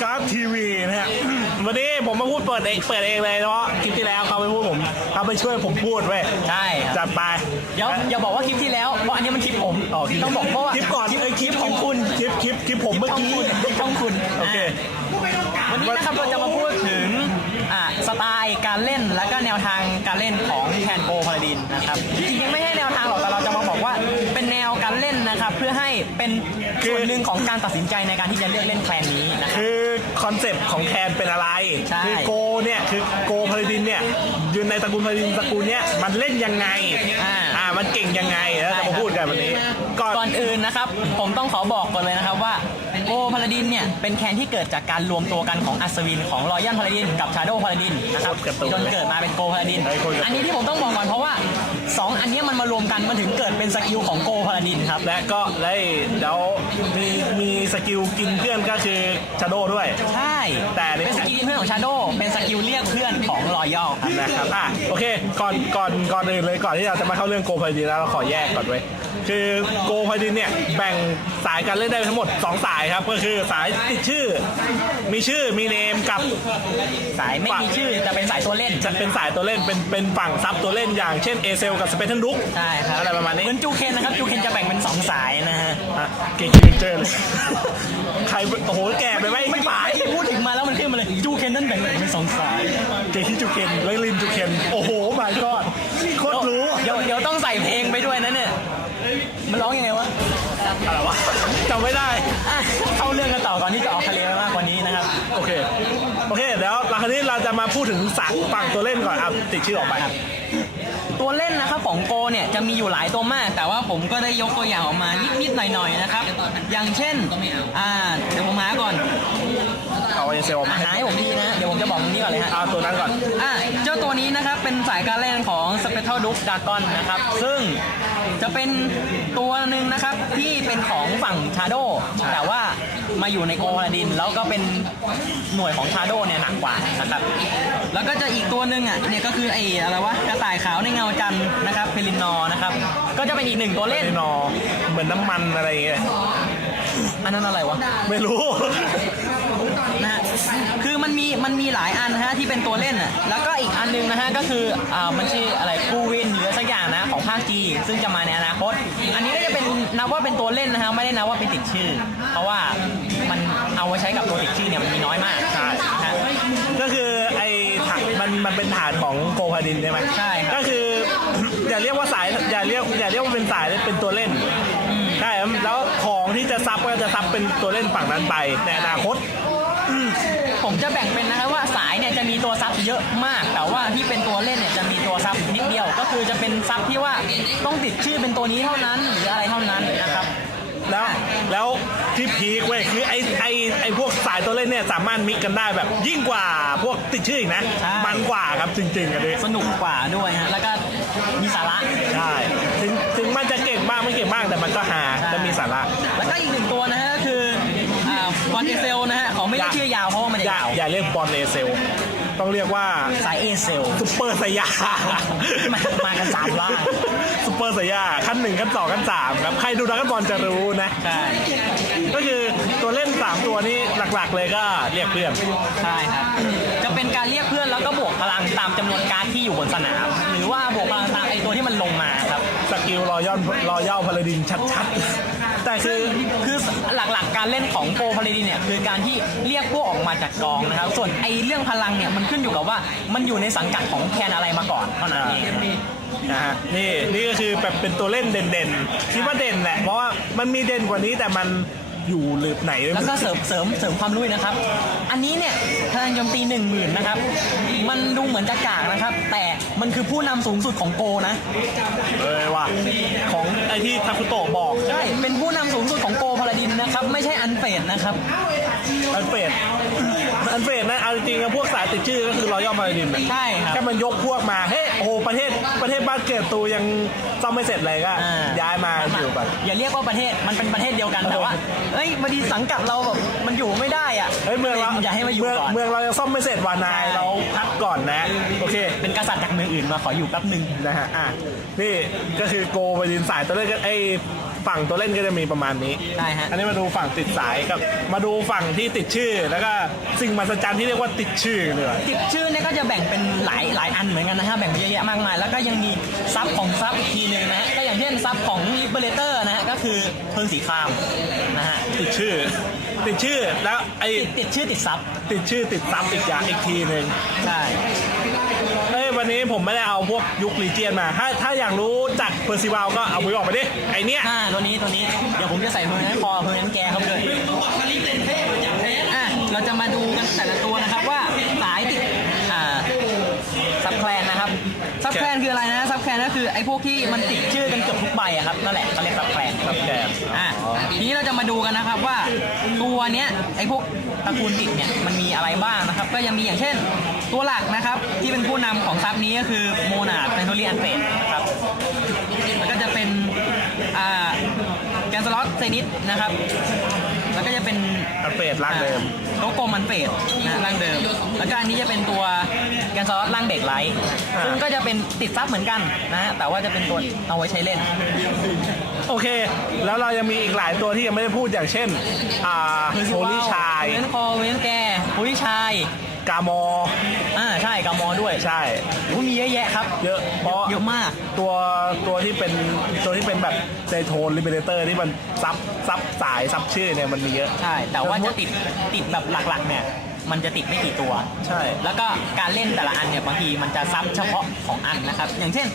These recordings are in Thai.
กราฟทีวีนะฮะ วันนี้ผมมาพูดเปิดเองเปิดเองเลยเพราะคลิปที่แล้วเขาไปพูดผมเขาไปช่วยผมพูดเว้ยใช่ครับจัดไปเดี๋ยวอย่าบอกว่าคลิปที่แล้ว เพราะอันนี้มันคลิปผมต้องบอกเพราะว่าคลิปก่อนคลิปเอ้ยคลิปของคุณคลิปคลิปคลิปผมเมื่อกี้คลิปช่องคุณโอเควันนี้นะครับเราจะมาพูดถึงอ่าสไตล์การเล่นและก็แนวทางการเล่นของแคนโกพาราดินนะครับจริงๆไม่ใช่แนวทางหรอกแต่เราจะมาบอกว่า อให้เป็นส่วนหนึ่งของการตัดสินใจในการที่จะเลือกเล่นแคนนี้นะครับ คือคอนเซปต์ของแคนเป็นอะไร ใช่ คือโกเนี่ยคือโกพาราดินเนี่ยอยืนในตระกูลพาราดินตระกูลเนี่ยมันเล่นยังไงอ่า อ่ามันเก่งยังไงแล้วจะมาพูดกันวันนี้ก่อนก่อนอื่นนะครับ ผมต้องขอบอกก่อนเลยนะครับว่าโกพาราดินเนี่ย เป็นแคนที่เกิดจากการรวมตัวกันของอัศวินของรอยัลพาราดินกับชาโดพาราดินนะครับจนเกิดมาเป็นโกพาราดิน อันนี้ที่ผมต้องบอกก่อนเพราะว่า 2อันเนี้ยมันมารวมกันมันถึงเกิดเป็นสกิลของโกพาราดินครับ และก็และแล้วมีมีสกิลกินเพื่อนก็คือชาโดด้วย ใช่แต่ใน เป็นสกิลเพื่อนของชาโดเป็นสกิลเรียกเพื่อนของรอยัลครับ นะครับอะโอเค ก่อนก่อนก่อนอื่นเลยก่อนที่เราจะมาเข้าเรื่องโกพาดินแล้วเราขอแยกก่อนไว้ย คือโกพาดินเนี่ยแบ่งสายการเล่นได้ทั้งหมด 2 สายครับ ก็คือสายติดชื่อ มีชื่อมีเนมกับสายไม่มีชื่อจะเป็นสายตัวเล่น จะเป็นสายตัวเล่นเป็นเป็นฝั่งซับตัวเล่นอย่างเช่นเอเซลกับสเปนทันดุกใช่ครับอะไรประมาณนี้เหมือนจูเคนนะครับจูเคนจะแบ่งเป็นสองสายนะฮะอะเก่งจริงเจอเลยใครโอ้โหแก่ไปไหมไม่ไม่ปายที่พูดถึงมาแล้วมันขึ้นมาเลยจูเคนนั่นแบ่งเป็นสองสายเก่งที่จูเคนแล้วลินจูเคนโอ้โหมายกอดโคตรรู้เดี๋ยวเดี๋ยว มันร้องยังไงวะ อะไรวะ จำไม่ได้อะเข้าเรื่องกันต่อก่อนที่จะออกทะเลไปมากกว่านี้นะครับ โอเค โอเค เดี๋ยวหลังจากนี้เราจะมาพูดถึงสักฝั่งตัวเล่นก่อนเอาติดชื่อออกไปตัวเล่นนะครับของโกเนี่ยจะมีอยู่หลายตัวมาก แต่ว่าผมก็ได้ยกตัวอย่างออกมานิดๆหน่อยๆนะครับ อย่างเช่น อ่า เดี๋ยวผมหาก่อน เอาเอเซลออกมาหาให้ กตรงนี้ก่อนเลยฮะเอาตัวนั้นก่อน อะเจ้าตัวนี้นะครับเป็นสายการเล่นของ Spectral Duke Dragon นะครับ ซึ่งจะเป็นตัวหนึ่งนะครับที่เป็นของฝั่ง Shadow แต่ว่ามาอยู่ในโกลาดิน แล้วก็เป็นหน่วยของ Shadow เนี่ยหนักกว่านะครับ แล้วก็จะอีกตัวหนึ่งอะเนี่ยก็คือไอ้อะไรวะกระต่ายขาวในเงาจันทร์นะครับเพลินนอร์นะครับ ก็จะเป็นอีกหนึ่งตัวเล่นเล่น นอเหมือนน้ำมันอะไรอย่างเงี้ยอันนั้นอะไรวะ ไม่รู้นะฮะ คือมันมีมันมีหลายอันนะฮะที่เป็นตัวเล่นอะแล้วก็อีกอันหนึงนะฮะก็คืออ่ามันชื่ออะไรกูวินหรือสักอย่างนะของภาคจีซึ่งจะมาในอนาคต อันนี้ก็จะเป็นนับว่าเป็นตัวเล่นนะฮะไม่ได้นับว่าเป็นติดชื่อ เพราะว่ามันเอาไว้ใช้กับตัวติดชื่อเนี่ยมันมีน้อยมากใช่นะฮะก็คือไอ้ฐานมันมันเป็นฐานของโกพาดินใช่ไหมใช่ครับก็คือ อย่าเรียกว่าสายอย่าเรียกอย่าเรียกว่าเป็นสายเป็นตัวเล่นใช่ครับแล้วของที่จะซับก็จะซับเป็นตัวเล่นฝั่งนั้นไปในอนาคต ผมจะแบ่งเป็นนะครับว่าสายเนี่ยจะมีตัวซับเยอะมาก แต่ว่าที่เป็นตัวเล่นเนี่ยจะมีตัวซับนิดเดียว ก็คือจะเป็นซับที่ว่าต้องติดชื่อเป็นตัวนี้เท่านั้นหรืออะไรเท่านั้นนะครับ แล้วแล้วที่พีคเว้ยคือไอ้ไอ้ไอ้พวกสายตัวเล่นเนี่ยสามารถมิกกันได้แบบยิ่งกว่าพวกติดชื่ออีกนะ ใช่ มันกว่าครับจริงๆอันนี้สนุกกว่าด้วยฮะแล้วก็มีสาระ ใช่ถึงถึงมันจะเก่งบ้างไม่เก่งบ้างแต่มันก็หาใช่ และมีสาระ แล้วก็อีกหนึ่งตัวนะฮะก็คืออ่าฟอนเอเซลนะฮะเขาไม่ได้ชื่ อยาวเพราะว่ามันอย่ายาวอย่าเรียกบอลเอเซล ต้องเรียกว่าสายเอเซลซุปเปอร์สยามามากันสามล่างซุปเปอร์สยาขั้นหนึ่งขั้นสองขั้นสามครับใครดูดราก้อนบอลจะรู้นะใช่ก็คือตัวเล่น3ตัวนี้หลักๆเลยก็เรียกเพื่อนใช่ครับจะเป็นการเรียกเพื่อนแล้วก็บวกพลังตามจำนวนการ์ดที่อยู่บนสนาม หรือว่าบวกพลังตามไอตัวที่มันลงมาครับ สกิลรอยอนรอย่อพาลาดินชัดๆ แต่คืคืออคือหลักๆ การเล่นของโปรพาราดินเนี่ยคือการที่เรียกพวกออกมาจากกองนะครับ ส่วนไอเรื่องพลังเนี่ยมันขึ้นอยู่กับว่ามันอยู่ในสังกัดของแคนอะไรมาก่อนเท่านั้นเอง นะฮะนี่นี่ก็คือแบบเป็นตัวเล่นเด่นๆคิดว่าเด่นแหละเพราะว่ามันมีเด่นกว่านี้แต่มัน อยู่หรือไหนแล้วก็เสริมเสริมเสริมความรู้อีกนะครับ อันนี้เนี่ยพลังโจมตีหนึ่งหมื่นนะครับ มันดูเหมือนจะกากนะครับ แต่มันคือผู้นำสูงสุดของโกนะ เออว่ะของไอที่ทาคุโตะบอกใช่เป็นผู้นำสูงสุดของโกพาราดิ นนะครับไม่ใช่อันเฟดนะครับ อันเฟดอันเฟดนะเอาจริงๆนะพวกสายติดชื่อก็คือรอย่อพาลาดินใช่ครับแค่มันยกพวกมา เฮ้ยโอ้โหประเทศประเทศบ้านเกิดตูยังซ่อมไม่เสร็จเลยก็ อ่า ย้ายมาอยู่แบบ อย่าเรียกว่าประเทศมันเป็นประเทศเดียวกันแต่ว่าเฮ้ยบดีสังกัดเราแบบมันอยู่ไม่ได้อะเฮ้ยเมืองเราอย่าให้มาอยู่เมืองก่อน เมืองเรายังซ่อมไม่เสร็จวานายใช่ เราพักก่อนนะ โอเค เป็นกษัตริย์จากเมืองอื่นมาขออยู่แป๊บหนึ่งนะฮะ อะ นี่ก็คือโกไปดินสายตัวเล่นกันไอ้ ฝั่งตัวเล่นก็จะมีประมาณนี้ ใช่ฮะ อันนี้มาดูฝั่งติดสายกับ มาดูฝั่งที่ติดชื่อ แล้วก็สิ่งมหัศจรรย์ที่เรียกว่าติดชื่อกันเลยติดชื่อเนี่ยก็จะแบ่งเป็นหลายหลายอันเหมือนกันนะฮะแบ่งไปเยอะแยะมากมาย แล้วก็ยังมีซับของซับอีกทีหนึ่งนะฮะก็อย่างเช่นซับของ Liberator นะฮะก็คือเพลิงสีครามนะฮะติดชื่อ ติดชื่อแล้วไอ้ติดติดชื่อติดซับติดชื่อติดซับอีกอย่างอีกทีหนึ่งใช่เอ้ย วันนี้ผมไม่ได้เอาพวกยุคลีเจียนมา ถ้าถ้าอยากรู้จักเพอร์ซิวาลก็เอามือออกไปดิ ไอเนี้ย อ่าตัวนี้ตัวนี้เดี๋ยวผมจะใส่เพลิงนั้นคอเพลิงนั้นแกเข้าไปเลยอะเราจะมาดูกันแต่ละตัวนะครับว่าสายติดอ่าซับแคลนนะครับซับแคลนคืออะไรนะซับแคลนก็คือไอ้พวกที่มันติดชื่อกันเกือบทุกใบอะครับนั่นแหละเขาเรียกซับแคลน ครับแกอะทีนี้เราจะมาดูกันนะครับว่าตัวเนี้ยไอ้พวกตระกูลติดเนี่ยมันมีอะไรบ้างนะครับ ก็ยังมีอย่างเช่น ตัวหลักนะครับที่เป็นผู้นำของซับนี้ก็คือโมนาดเป็นโทรีอันเฟดนะครับแล้วก็จะเป็นอ่าแกนสล็อตเซนิตนะครับ แล้วก็จะเป็นอันเฟดร่างเดิมโตโกมันเฟดนะร่างเดิม แล้วก็อันนี้จะเป็นตัวแกนสล็อตร่างเด็กไลท์อ่าซึ่งก็จะเป็นติดซับเหมือนกันนะฮะแต่ว่าจะเป็นตัวเอาไว้ใช้เล่น โอเค แล้วเรายังมีอีกหลายตัวที่ยังไม่ได้พูดอย่างเช่นอ่าโฮลี่ชายเวนคอเวนแกโฮลี่ชาย กามอ อ่าใช่กามอด้วยใช่โอ้มีเยอะแยะครับ เยอะเพราะเยอะมาก ตัวตัวที่เป็นตัวที่เป็นแบบเซโทนลิเบเรเตอร์ที่มันซับซับสายซับชื่อเนี่ยมันมีเยอะ ใช่ แต่ว่าจะติดติดแบบหลักๆเนี่ยมันจะติดไม่กี่ตัว ใช่ แล้วก็การเล่นแต่ละอันเนี่ยบางทีมันจะซับเฉพาะของอันนะครับ อย่างเช่น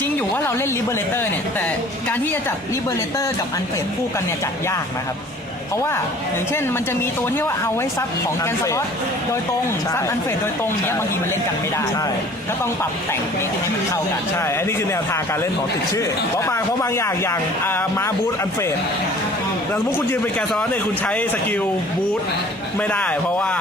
จริงอยู่ว่าเราเล่น Liberator เนี่ย แต่การที่จะจับ Liberator กับอันเฟดคู่กันเนี่ยจัดยากนะครับเพ ราราะว่าอย่างเช่นมันจะมีตัวที่ว่าเอาไว้ซับของแกนสล็อตโดยตรงใช่ซับอันเฟดโดยตรงเนี้ยบางทีมันเล่นกันไม่ได้ ใช่ ก็ต้องปรับแต่งให้ให้มันเข้ากัน ใช่ อันนี้คือแนวทางการเล่นของติดชื่อ เพราะบางเพราะบางอย่างอย่างอ่ามาบูทอันเฟดแต่สมมติคุณยืนเป็นแกนสล็อตเนี่ยคุณใช้สกิลบูทไม่ได้ เพราะว่า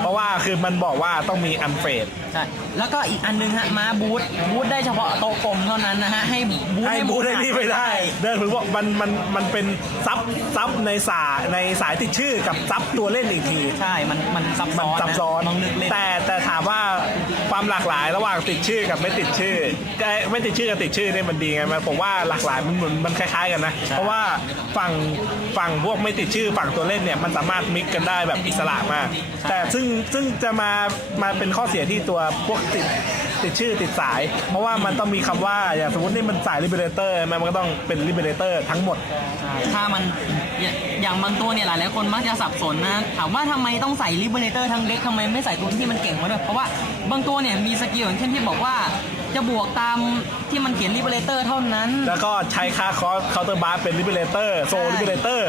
เพราะว่าคือมันบอกว่าต้องมีอันเฟด ใช่แล้วก็อีกอันนึงฮะม้าบูทบูทได้เฉพาะโต๊ะกลมเท่านั้นนะฮะให้บูทให้บูทให้นี่ไม่ได้ เดินถึงว่ามันมันมันเป็นซับซับในสายในสายติดชื่อกับซับตัวเล่นอีกที ใช่ มันมันซับมัซ้นอนซับซ้อนต้องนึกเล่นแต่แต่ถามว่าความหลากหลายระหว่างติดชื่อกับไม่ติดชื่อก็ไม่ติดชื่อกับติดชื่อเนี่ยมันดีไงมันผมว่าหลากหลายมันเหมือนมันคล้ายๆกันนะ เพราะว่าฝั่งฝั่งพวกไม่ติดชื่อฝั่งตัวเล่นเนี่ยมันสามารถมิกกันได้แบบอิสระมาก แต่ซึ่งซึ่งจะมามาเป็นข้อเสียที่ตัวพวกติดติดชื่อติดสาย เพราะว่ามันต้องมีคำว่าอย่างสมมตินี่มันสาย liberator มันก็ต้องเป็น liberator ทั้งหมดถ้ามันอย่างอย่างบางตัวเนี่ยหลายๆคนมักจะสับสนนะ ถามว่าทำไมต้องใส่ลิเบเรเตอร์ทั้งเล็กทำไมไม่ใส่ตัวที่มันเก่งมาด้วย เพราะว่าบางตัวเนี่ยมีสกิลอย่างเช่นที่บอกว่า จะบวกตามที่มันเขียน Liberator เท่านั้น แล้วก็ใช้ค่าคอสเคาน์เตอร์บาร์เป็น liberator โซ liberator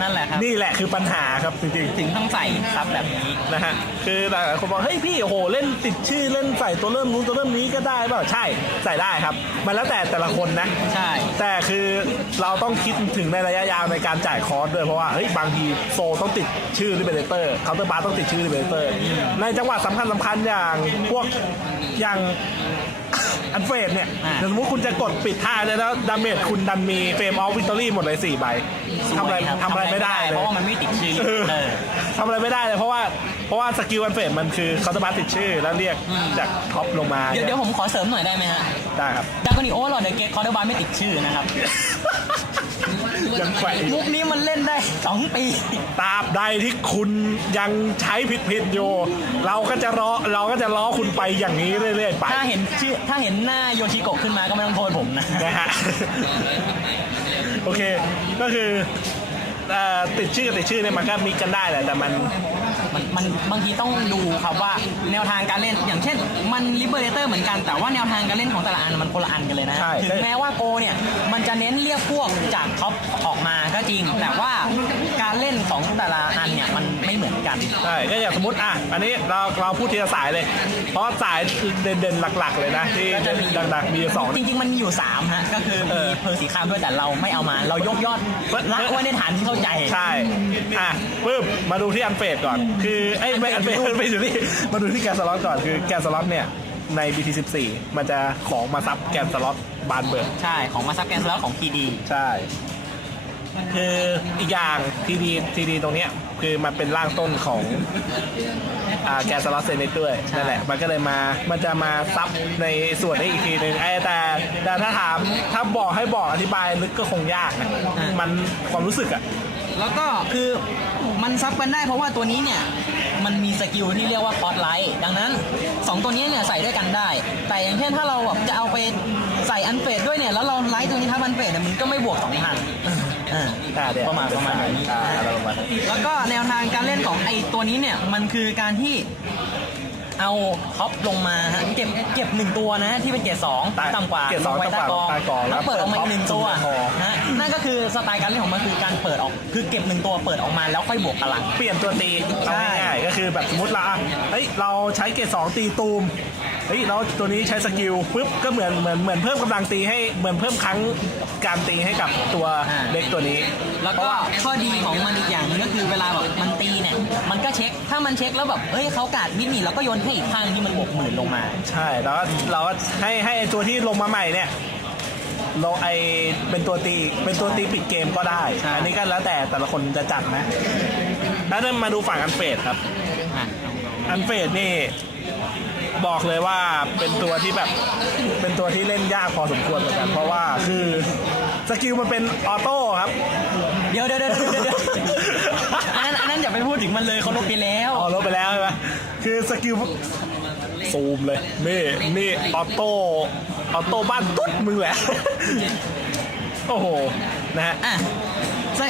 นั่นแหละครับ นี่แหละคือปัญหาครับจริงถึงต้องใส่ซับแบบนี้ ๆนะฮะคือหลายๆคนบอกเฮ้ยพี่โอ้โหเล่นติดชื่อเล่นใส่ตัวเริ่มนู้นตัวเริ่มนี้ก็ได้เปล่าใช่ใส่ได้ครับ มันแล้วแต่แต่ละคนนะ ใช่ แต่คือเราต้องคิดถึงในระยะยาวในการจ่ายคอร์สด้วยเพราะว่าเฮ้ยบางทีโซต้องติดชื่อ liberator เคาน์เตอร์บาร์ต้องติดชื่อ liberator ในจังหวะสำคัญสำคัญอย่างพวกอย่าง อันเฟสเนี่ยอ่า สมมติคุณจะกดปิดท่าเลยแล้วดาเมจคุณดันมีเฟรมออฟวิตตอรี่หมดเลย4ใบทำอะไรสวยคบทำอะไรไม่ได้เลเพยราะว่ามันไม่ติดชื่อเออเออ ทำอะไรไม่ได้เลยเพราะว่าเพราะว่าสกิลอันเฟสมันคือเคาน์เตอร์บาร์ติดชื่อแล้วเรียกอืม จากท็อปลงมาเดี๋ยวเดี๋ยวผมขอเสริมหน่อยได้ไหมฮะ ได้ครับ ดากอนิโอหลอดเดอะเกตคอร์ดบาร์ไม่ติดชื่อนะครับ ยังแขวะอยู่ มุกนี้มันเล่นได้2ปี ตราบใดที่คุณยังใช้ผิดผิดๆอยู่ เราก็จะล้อเราก็จะล้อคุณไปอย่างนี้เรื่อย ๆ ไปถ้าเห็นชื่อถ้าเห็นหน้าโยชิโกะขึ้นมาก็ไม่ต้องโทษผมนะ นะฮะ โอเค ก็คือเอ่อติดชื่อกับติดชื่อเนี่ยมันก็มีกันได้แหละแต่มัน มันมันบางทีต้องดูครับว่าแนวทางการเล่นอย่างเช่น มันลิเบอร์เตอร์เหมือนกันแต่ว่าแนวทางการเล่นของแต่ละอันมันคนละอันกันเลยนะ ใช่ ถึงแม้ว่าโกเนี่ย มันจะเน้นเรียกพวกจากท็อปออกมาก็จริง แต่ว่าการเล่นของแต่ละอันเนี่ยมันไม่เหมือน กัน ใช่ก็อย่างสมมติอะ อันนี้เราเราพูดทีละสายเลย เพราะสายเด่นๆหลัก ๆ เลยนะ ที่ก็จะมี ดังๆมีอยู่สอง จริง ๆ มันมีอยู่3ฮะก็คือเอมีอเพอร์สีคามด้วยแต่เราไม่เอามา เรายกยอดละไว้ในฐานที่เข้าใจ ใช่ อะปึ๊บ มาดูที่อันเฟดก่อน คือไอ้ยไม่อันเฟดไม่อยู่นี่ มาดูที่แกนสล็อตก่อน คือแกนสล็อตเนี่ย ใน BT14 มันจะของมาซับแกนสล็อตบานเบิร์ใช่ ของมาซับแกนแล้วของ PD ใช่ คืออีกอย่างทีดีทีดีตรงเนี้ย คือมันเป็นร่างต้นของอ่าแกสล็อตเซนิตด้วยใช่นั่นแหละมันก็เลยมามันจะมาซับในส่วนนี้อีกทีหนึ่งไอ้แต่แต่ถ้าถามถ้าบอกให้บอกอธิบายลึกก็คงยากนะมันความรู้สึกอะ แล้วก็คือมันซับกันได้เพราะว่าตัวนี้เนี่ยมันมีสกิลที่เรียกว่าคอร์สไลท์ดังนั้น 2 ตัวนี้เนี่ยใส่ด้วยกันได้ แต่อย่างเช่นถ้าเราแบบจะเอาไปใส่อันเฟดด้วยเนี่ยแล้วเราไลท์ตัวนี้ทับอันเฟดเนี่ยมันก็ไม่บวก2 0 0 0อ่า อ่าเดี๋ยวประมาณประมาณนี้อ่าอะไรประมาณนั้นแล้วก็แนวทางการเล่นของไอ้ตัวนี้เนี่ยมันคือการที่เอาท็อปลงมาฮะเก็บเก็บหนึ่งตัวนะที่เป็นเกรดสองใต้ต่ำกว่าเกรดสองลไว้ต่ำกว่าใต้กองแล้วเปิดออกมาอีกหนึ่งตัวท็อปนะนั่นก็คือสไตล์การเล่นของมันคือการเปิดออกคือเก็บหนึ่งตัวเปิดออกมาแล้วค่อยบวกพลังเปลี่ยนตัวตีใช่เอาง่ายๆก็คือแบบสมมติเราอะเฮ้ยเราใช้เกรดสองตีตูม เฮ้ยเราตัวนี้ใช้สกิลปุ๊บก็เหมือนเหมือนเหมือนเพิ่มกำลังตีให้เหมือนเพิ่มครั้งการตีให้กับตัวเด็กตัวนี้แล้วก็ข้อดีของมันอีกอย่างหนึงก็คือเวลาแบบมันตีเนี่ย มันก็เช็ค ถ้ามันเช็คแล้วแบบเฮ้ยเขากาดมิดนี่เราก็โยนให้อีกข้างที่มันบวกหมื่นลงมา ใช่แล้วก็เราก็ให้ให้ไอ้ตัวที่ลงมาใหม่เนี่ยลงไอเป็นตัวตีเป็นตัวตีปิดเกมก็ได้ ใช่ อันนี้ก็แล้วแต่แต่ละคนจะจัดนะแล้วมาดูฝั่งอันเฟดครับ อะอันเฟดนี่ บอกเลยว่าเป็นตัวที่แบบเป็นตัวที่เล่นยากพอสมควรเหมือนกัน เพราะว่าคือสกิลมันเป็นออโต้ครับ เดี๋ยวเดี๋ยวเดี๋ยวเดี๋ยวเดี๋ยวอันนั้นอันนั้นอย่าไปพูดถึงมันเลยเขาลบไปแล้วเอลบไปแล้วใช่ไหมคือสกิลซูมเลยนี่นี่ออโต้ออโต้บ้านตุ๊ดมึงแหละ โอ้โห นะฮะ อะใช่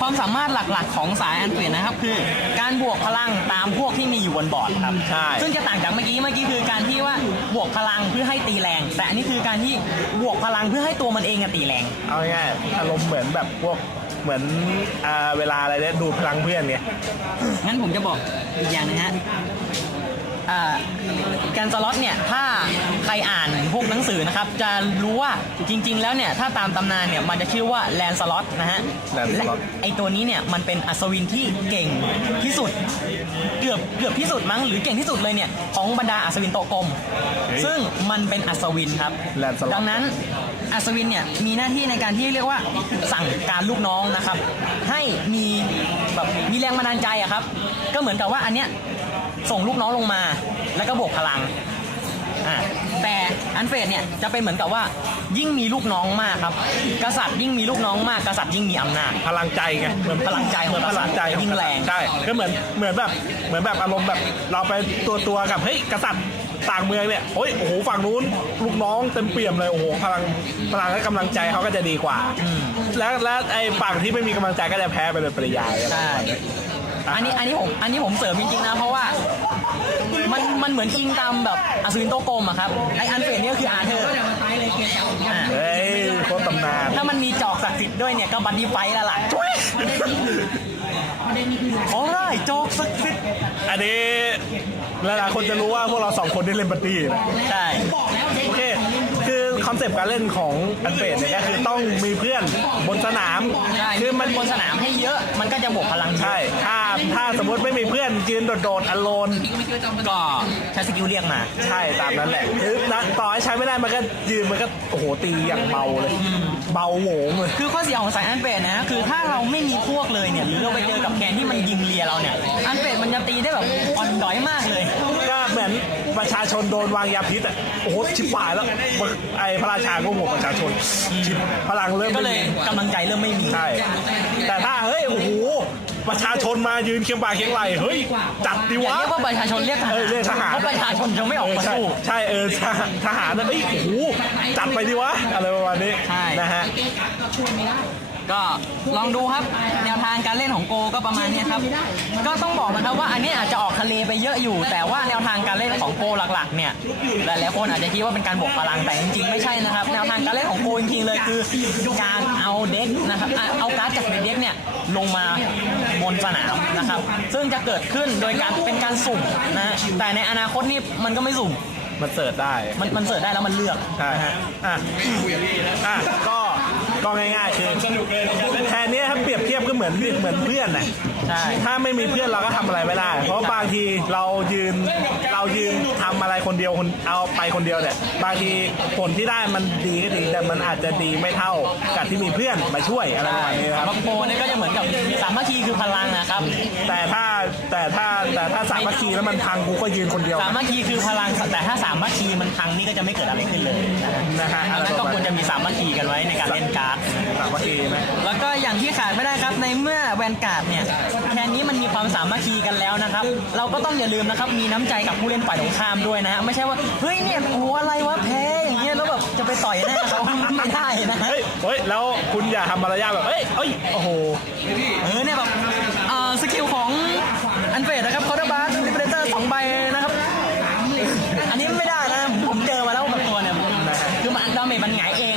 ความสามารถหลักๆของสายอันเปลี่ยนนะครับ คือการบวกพลังตามพวกที่มีอยู่บนบอร์ดครับใช่ ซึ่งจะต่างจากเมื่อกี้เมื่อกี้คือการที่ว่าบวกพลังเพื่อให้ตีแรง แต่อันนี้คือการที่บวกพลังเพื่อให้ตัวมันเองอะตีแรง เอาง่ายๆอารมณ์เหมือนแบบพวกเหมือนอ่าเวลาอะไรเนี่ยดูดพลังเพื่อนเนี่ย งั้นผมจะบอกอีกอย่างหนึงฮะ อ่าการสล็อตเนี่ยถ้าใครอ่านพวกหนังสือนะครับ จะรู้ว่าจริง ๆ แล้วเนี่ยถ้าตามตำนานเนี่ยมันจะชื่อว่าแลนสล็อตนะฮะ Lancelot และไอตัวนี้เนี่ยมันเป็นอัศวินที่เก่งที่สุด เกือบเกือบที่สุดมั้งหรือเก่งที่สุดเลยเนี่ยของบรรดาอัศวินโตะกลมเฮ้ยซึ่งมันเป็นอัศวินครับ Lancelot ดังนั้นอัศวินเนี่ยมีหน้าที่ในการที่เรียกว่าสั่งการลูกน้องนะครับ ให้มีแบบมีแรงบันดาลใจอะครับ ก็เหมือนกับว่าอันเนี้ย ส่งลูกน้องลงมา แล้วก็บวกพลังอ่าแต่อันเฟรดเนี่ยจะเป็นเหมือนกับว่า ยิ่งมีลูกน้องมากครับ กษัตริย์ยิ่งมีลูกน้องมาก กษัตริย์ยิ่งมีอำนาจ พลังใจไงเหมือนพลังใจของเหมือนพลังใจขอยิ่งแรง ใช่ก็เหมือนเหมือนแบบเหมือนแบบอารมณ์แบบเราไปตัวตัวๆกับเฮ้ยกษัตริย์ต่างเมืองเนี่ยโอ้ยโอ้โหฝั่งนู้นลูกน้องเต็มเปี่ยมเลยโอ้โหพลังพลังและกำลังใจเขาก็จะดีกว่า แล้วแล้วไอ้ฝั่งที่ไม่มีกำลังใจก็จะแพ้ไปโดยปริยายอะไรใช่ อันนี้อันนี้ผมอันนี้ผมเสริมจริงๆนะ เพราะว่ามันมันเหมือนอิงตามแบบอัศวินโตะกลมอะครับไออันเฟรดเนี่ยก็คืออาเธอร์อ่าเฮ้ยโคตรตำนาน ถ้ามันมีจอกศักดิ์สิทธิ์ด้วยเนี่ยก็บัดดี้ไฟท์แล้วล่ะโอ้ยจอกศักดิ์สิทธิ์อันนี้หลายๆคนจะรู้ว่าพวกเราสองคนได้เล่นบัตตี้นะใช่โอเคคือคอนเซปต์การเล่นของอันเฟสเนี่ยก็คือต้องมีเพื่อนบนสนามใช่คือมันบนสนามให้เยอะ มันก็จะบวกพลังเยอะใช่ถ้า ถ้าสมมติไม่มีเพื่อนยืนโดดๆอโลนก็ใช้สกิลเรียกมา ใช่ตามนั้นแหละคือนะต่อให้ใช้ไม่ได้มันก็ยืนมันก็โอ้โหตีอย่างเบาเลย เบาโหงเลย คือข้อเสียของสายอันเฟรดนะ คือถ้าเราไม่มีพวกเลยเนี่ยหรือเราไปเจอกับแกนที่มันยิงเลียเราเนี่ย อันเฟรดมันจะตีได้แบบอ่อนด้อยมากเลย ก็เหมือนประชาชนโดนวางยาพิษอะโอ้โหชิบหายแล้วไอ้พระราชาก็หัวประชาชนชิบพลังเริ่มก็ไม่เลยมีกำลังใจเริ่มไม่มีใช่แต่ถ้าเฮ้ยโอ้โห ประชาชนมายืนเคียงบ่าเคียงไหลเฮ้ยจัดดิอย่าวะ เรียกว่าประชาชนเรียกทหารเออเรียกทหาร เพราะประชาชนจะไม่ออกมาใช่สู้ ใช่เออทหารทหารนะเฮ้ยโอ้โหจัดไปดิวะอะไรประมาณนี้ใช่ นะฮะ ก็ลองดูครับแนวทางการเล่นของโกก็ประมาณเนี้ยครับ ก็ต้องบอกนะครับว่าอันนี้อาจจะออกทะเลไปเยอะอยู่ แต่ว่าแนวทางการเล่นของโกหลักๆเนี่ยหลายๆคนอาจจะคิดว่าเป็นการบวกพลังแต่จริงๆไม่ใช่นะครับ แนวทางการเล่นของโกจริงๆเลยคือการเอาเด็กนะครับอะเอาการ์ดจากเด็กเนี่ยลงมาบนสนามนะครับ ซึ่งจะเกิดขึ้นโดยการเป็นการสุ่มนะแต่ในอนาคตนี่มันก็ไม่สุ่มมันเสิร์ชได้ มันมันเสิร์ชได้แล้วมันเลือกใช่นะฮะอะอะก็ ก็ง่ายๆคือแทนเนี้ยถ้าเปรียบเทียบก็เหมือนเหมือนเพื่อนน่ะใช่ถ้าไม่มีเพื่อนเราก็ทำอะไรไม่ได้ เพราะบางทีเรายืนเรายืนทำอะไรคนเดียวคนเอาไปคนเดียวเนี่ย บางทีผลที่ได้มันดีก็ดีแต่มันอาจจะดีไม่เท่ากับที่มีเพื่อนมาช่วยอะไรประมาณนี้ครับ บักโปเนี่ยก็จะเหมือนกับสามัคคีคือพลังนะครับแต่ถ้าแต่ถ้าแต่ถ้าสามัคคีแล้วมันพังกูก็ยืนคนเดียว สามัคคีคือพลังแต่ถ้าสามั คคีมันพังนี่ก็จะไม่เกิดอะไรขึ้นเลยนะฮะนะฮะ ดังนั้นก็ควรจะมีสามัคคีกันไว้ในการเล่นการ์ด สามัคคีไหม แล้วก็อย่างที่ขาดไม่ได้ครับในเมื่อแวนการ์ดเนี่ยแค่นี้มันมีความสามัคคีกันแล้วนะครับ เราก็ต้องอย่าลืมนะครับมีน้ำใจกับผู้เล่นฝ่ายตรงข้ามด้วยนะฮะไม่ใช่ว่าเฮ้ยเนี่ยโอ้อะไรวะแพ้อย่างเงี้ยแล้วแบบจะไปต่อยหน้าเขาไม่ได้นะฮะเฮ้ย เฮ้ย แล้วคุณอย่าทำมารยาทแบบเอ้ย เอ้ย โอ้โห เออเนี่ยแบบ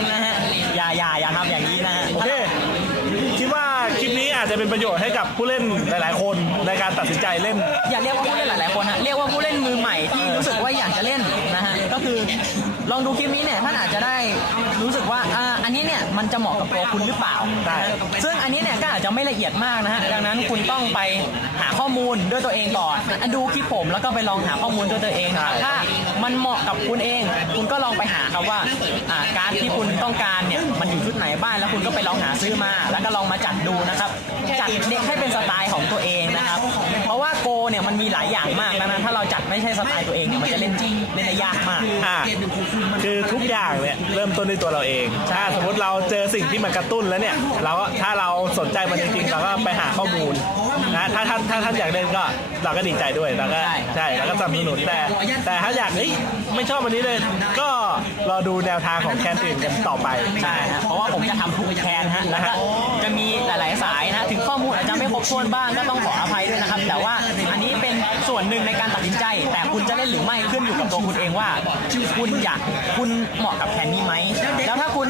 นหงายเองนะฮะอย่าอย่าอย่าทำอย่างนี้นะฮะโอเคคิดว่าคลิปนี้อาจจะเป็นประโยชน์ให้กับผู้เล่นหลาย ๆ คนในการตัดสินใจเล่น อย่าเรียกว่าผู้เล่นหลายๆคนฮะเรียกว่าผู้เล่นมือใหม่ที่รู้สึกว่าอยากจะเล่นนะฮะ ก็คือ ลองดูคลิปนี้เนี่ยท่านอาจจะได้รู้สึกว่าอ่าอันนี้เนี่ยมันจะเหมาะกับตัวคุณหรือเปล่าใช่ซึ่งอันนี้เนี่ยก็อาจจะไม่ละเอียดมากนะฮะดังนั้นคุณต้องไปหาข้อมูลด้วยตัวเองก่อนอะดูคลิปผมแล้วก็ไปลองหาข้อมูลด้วยตัวเองนะครับถ้ามันเหมาะกับคุณเอง คุณก็ลองไปหาครับว่าอ่าการดที่คุณต้องการเนี่ยมันอยู่ชุดไหนบ้างแล้วคุณก็ไปลองหาซื้อมา แล้วก็ลองมาจัดดูนะครับจัดเด็กให้เป็นสไตล์ของตัวเองนะครับ เพราะว่าโกเนี่ยมันมีหลายอย่างมากดังนั้นถ้าเราจัดไม่ใช่สไตล์ตัวเองเนี่ยมันจะเล่นเล่นได้ยากมาก อ่าคือทุกอย่างเนี่ยเริ่มต้นด้วยตัวเราเองถ้าสมมติเราเจอสิ่งที่มันกระตุ้นแล้วเนี่ยเราก็ถ้าเราสนใจมันจริงๆเราก็ไปหาข้อมูลนะถ้าท่านถ้าท่านอยากเล่นก็เราก็ดีใจด้วยเราก็ใช่ใช่แล้วก็สนับสนุนแต่ แต่ถ้าอยากเฮ้ยไม่ชอบวันนี้เลย ก็รอดูแนวทางของแคนอื่นกันต่อไปใช่ฮะเพราะว่าผมจะทำทุกแคนฮะแล้วก็จะมีหลายๆสายนะถึงข้อมูลอาจจะไม่ครบถ้วนบ้างก็ต้องขออภัยด้วยนะครับ แต่ว่าอันนี้เป็น ส่วนหนึ่งในการตัดสินใจ แต่คุณจะเล่นหรือไม่ขึ้นอยู่กับตัวคุณเองว่าคุณอยากคุณเหมาะกับแคนนี้ไหมแล้วถ้าคุณ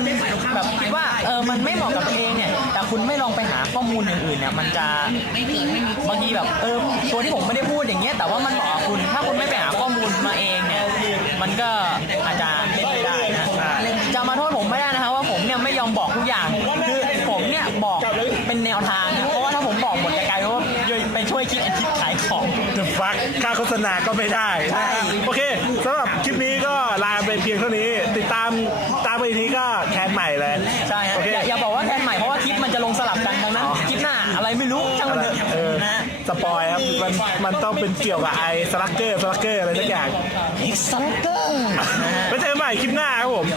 แบบคิดว่าเออมันไม่เหมาะกับตัวเองเนี่ย แต่คุณไม่ลองไปหาข้อมูลอื่นๆเนี่ยมันจะบางทีแบบเออตัวที่ผมไม่ได้พูดอย่างเงี้ยแต่ว่ามันเหมาะคุณถ้าคุณไม่ไปหาข้อมูลมาเองเนี่ยมันก็อาจจะเล่นไม่ได้นะจะมาโทษผมไม่ได้นะครับว่าผมเนี่ยไม่ยอมบอกทุกอย่างคือผมเนี่ยบอกเป็นแนวทาง ฆษณาก็ไม่ได้ใช่โอเคสำหรับคลิปนี้ก็ลาไปเพียงเท่านี้ ติดตามตามไปทีก็แคนใหม่เลย ใช่ฮะโอเค อย่าอย่าบอกว่าแทนใหม่เพราะว่าคลิปมันจะลงสลับกันดังนั้นคลิปหน้าอะไรไม่รู้ช่างมันเถอะเออนะฮะสปอยครับมันมันต้องเป็นเกี่ยวกับไอสลักเกอร์สลักเกอร์อะไรสักอย่าง เอ็กซ์ซัลเกอร์นะฮะไว้เจอกันใหม่คลิปหน้าครับผม